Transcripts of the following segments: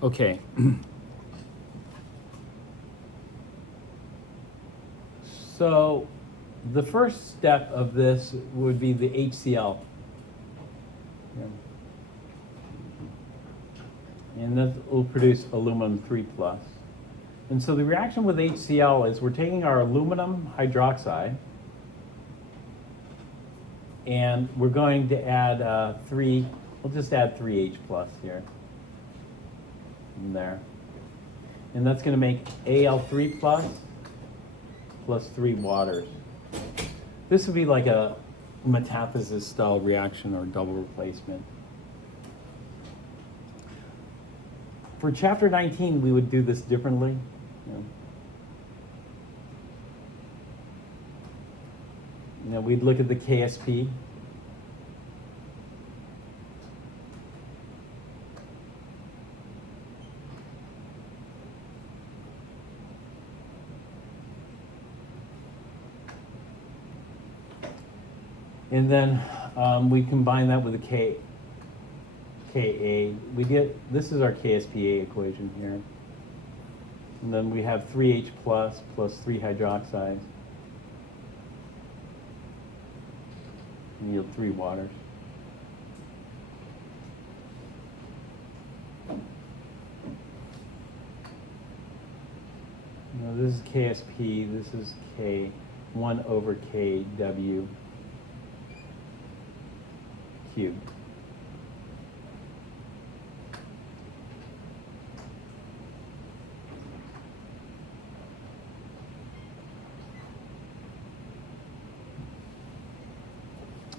Okay. So the first step of this would be the HCl. And that will produce aluminum 3 plus. And so the reaction with HCl is we're taking our aluminum hydroxide and we're going to add we'll just add 3H plus here. In there. And that's going to make Al3 plus 3 waters. This would be like a metathesis style reaction or double replacement. For chapter 19, we would do this differently. We'd look at the KSP. And then we combine that with a Ka. This is our KSPA equation here. And then we have 3H plus 3 hydroxides. And yield 3 waters. Now this is KSP, this is K, 1 over KW cubed.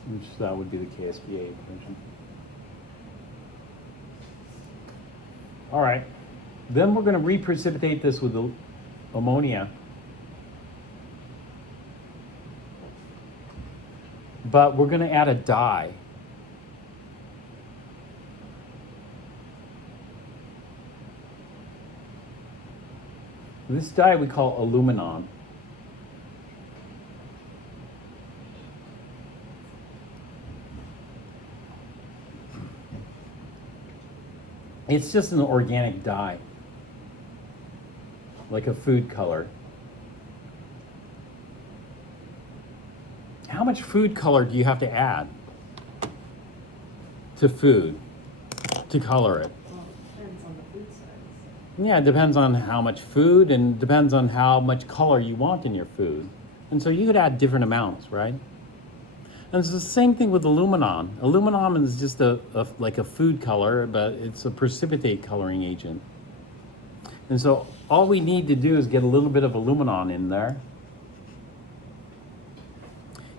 Which that would be the KSPA equation. All right, then we're going to reprecipitate this with the ammonia. But we're going to add a dye. This dye we call aluminon. It's just an organic dye, like a food color. How much food color do you have to add to food to color it? Well, it depends on the food size. Yeah, it depends on how much food and depends on how much color you want in your food. And so you could add different amounts, right? And it's the same thing with aluminon. Aluminon is just like a food color, but it's a precipitate coloring agent. And so all we need to do is get a little bit of aluminon in there.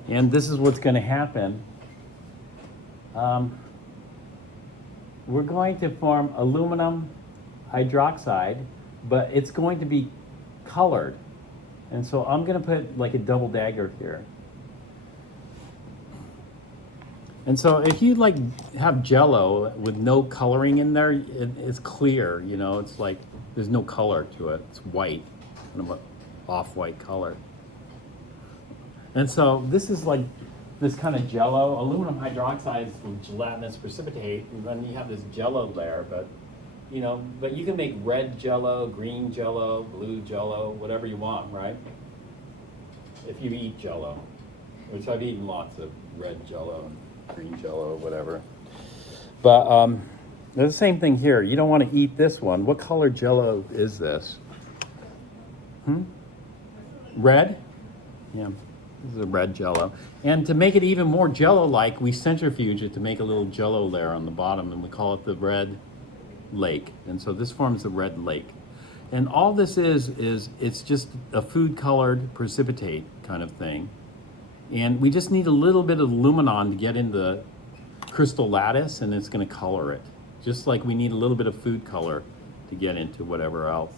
And this is what's going to happen. We're going to form aluminum hydroxide, but it's going to be colored. And so I'm going to put like a double dagger here. And so if you like have Jello with no coloring in there, it's clear, it's like there's no color to it. It's white, kind of an off-white color. And so this is like this kind of Jello. Aluminum hydroxide is gelatinous precipitate, and then you have this Jello there, but you can make red Jello, green Jello, blue Jello, whatever you want, right? If you eat Jello, which I've eaten lots of red Jello and green Jello, whatever. But the same thing here. You don't want to eat this one. What color Jello is this? Red? Yeah, this is a red Jello. And to make it even more Jello-like, we centrifuge it to make a little Jello layer on the bottom, and we call it the red lake. And so this forms the red lake. And all this is it's just a food-colored precipitate kind of thing. And we just need a little bit of aluminon to get in the crystal lattice, and it's going to color it. Just like we need a little bit of food color to get into whatever else.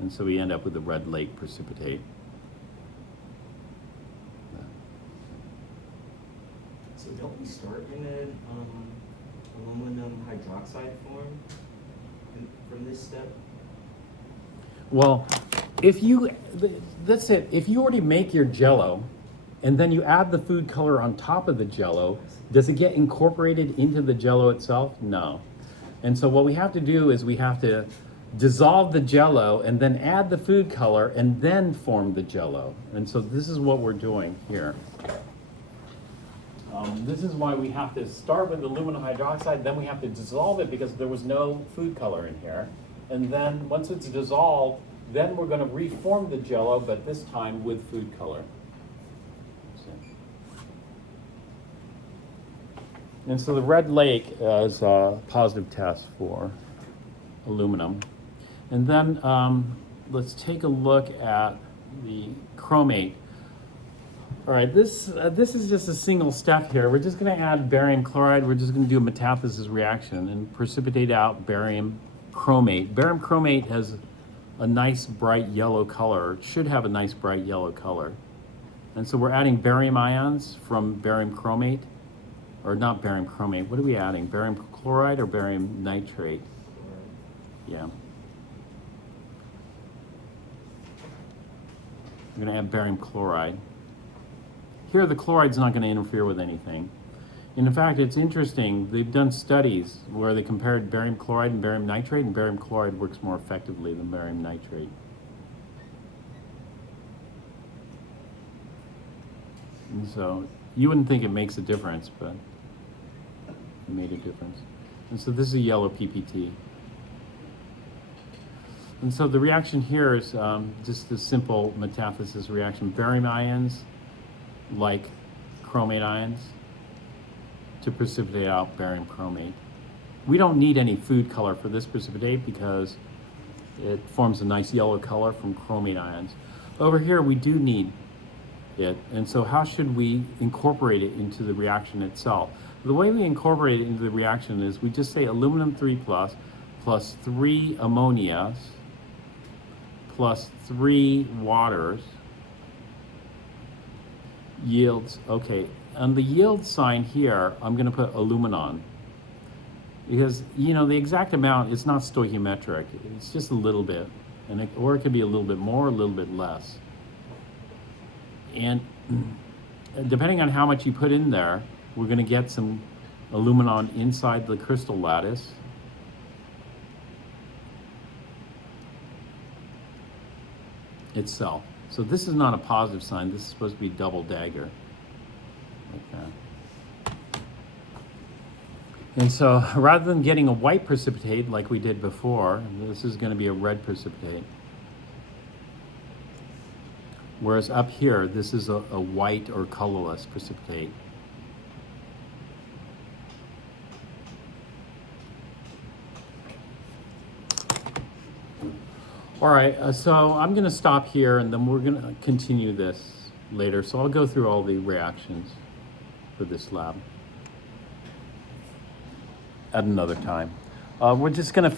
And so we end up with a red lake precipitate. So don't we start in an aluminum hydroxide form from this step? Well, that's it. If you already make your Jello, and then you add the food color on top of the Jello, does it get incorporated into the Jello itself? No. And so what we have to do is we have to dissolve the jello and then add the food color and then form the jello. And so this is what we're doing here. This is why we have to start with aluminum hydroxide, then we have to dissolve it because there was no food color in here. And then once it's dissolved, then we're going to reform the jello, but this time with food color. And so the red lake is a positive test for aluminum. And then let's take a look at the chromate. All right, this is just a single step here. We're just going to add barium chloride. We're just going to do a metathesis reaction and precipitate out barium chromate. Barium chromate has a nice bright yellow color. It should have a nice bright yellow color. And so we're adding barium ions from barium chromate, or not barium chromate. What are we adding? Barium chloride or barium nitrate? Yeah. We're going to add barium chloride. Here, the chloride's not going to interfere with anything. And in fact, it's interesting. They've done studies where they compared barium chloride and barium nitrate, and barium chloride works more effectively than barium nitrate. And so you wouldn't think it makes a difference, but it made a difference. And so this is a yellow PPT. And so the reaction here is just a simple metathesis reaction. Barium ions like chromate ions to precipitate out barium chromate. We don't need any food color for this precipitate because it forms a nice yellow color from chromate ions. Over here we do need it, and so how should we incorporate it into the reaction itself? The way we incorporate it into the reaction is we just say aluminum 3 plus 3 ammonias plus 3 waters yields, okay, on the yield sign here, I'm going to put aluminon. Because, you know, the exact amount is not stoichiometric. It's just a little bit. Or it could be a little bit more, a little bit less. And depending on how much you put in there, we're going to get some aluminon inside the crystal lattice. Itself. So this is not a positive sign. This is supposed to be double dagger. Like that. And so rather than getting a white precipitate like we did before, this is going to be a red precipitate. Whereas up here, this is a white or colorless precipitate. All right, so I'm going to stop here and then we're going to continue this later. So I'll go through all the reactions for this lab at another time. We're just going to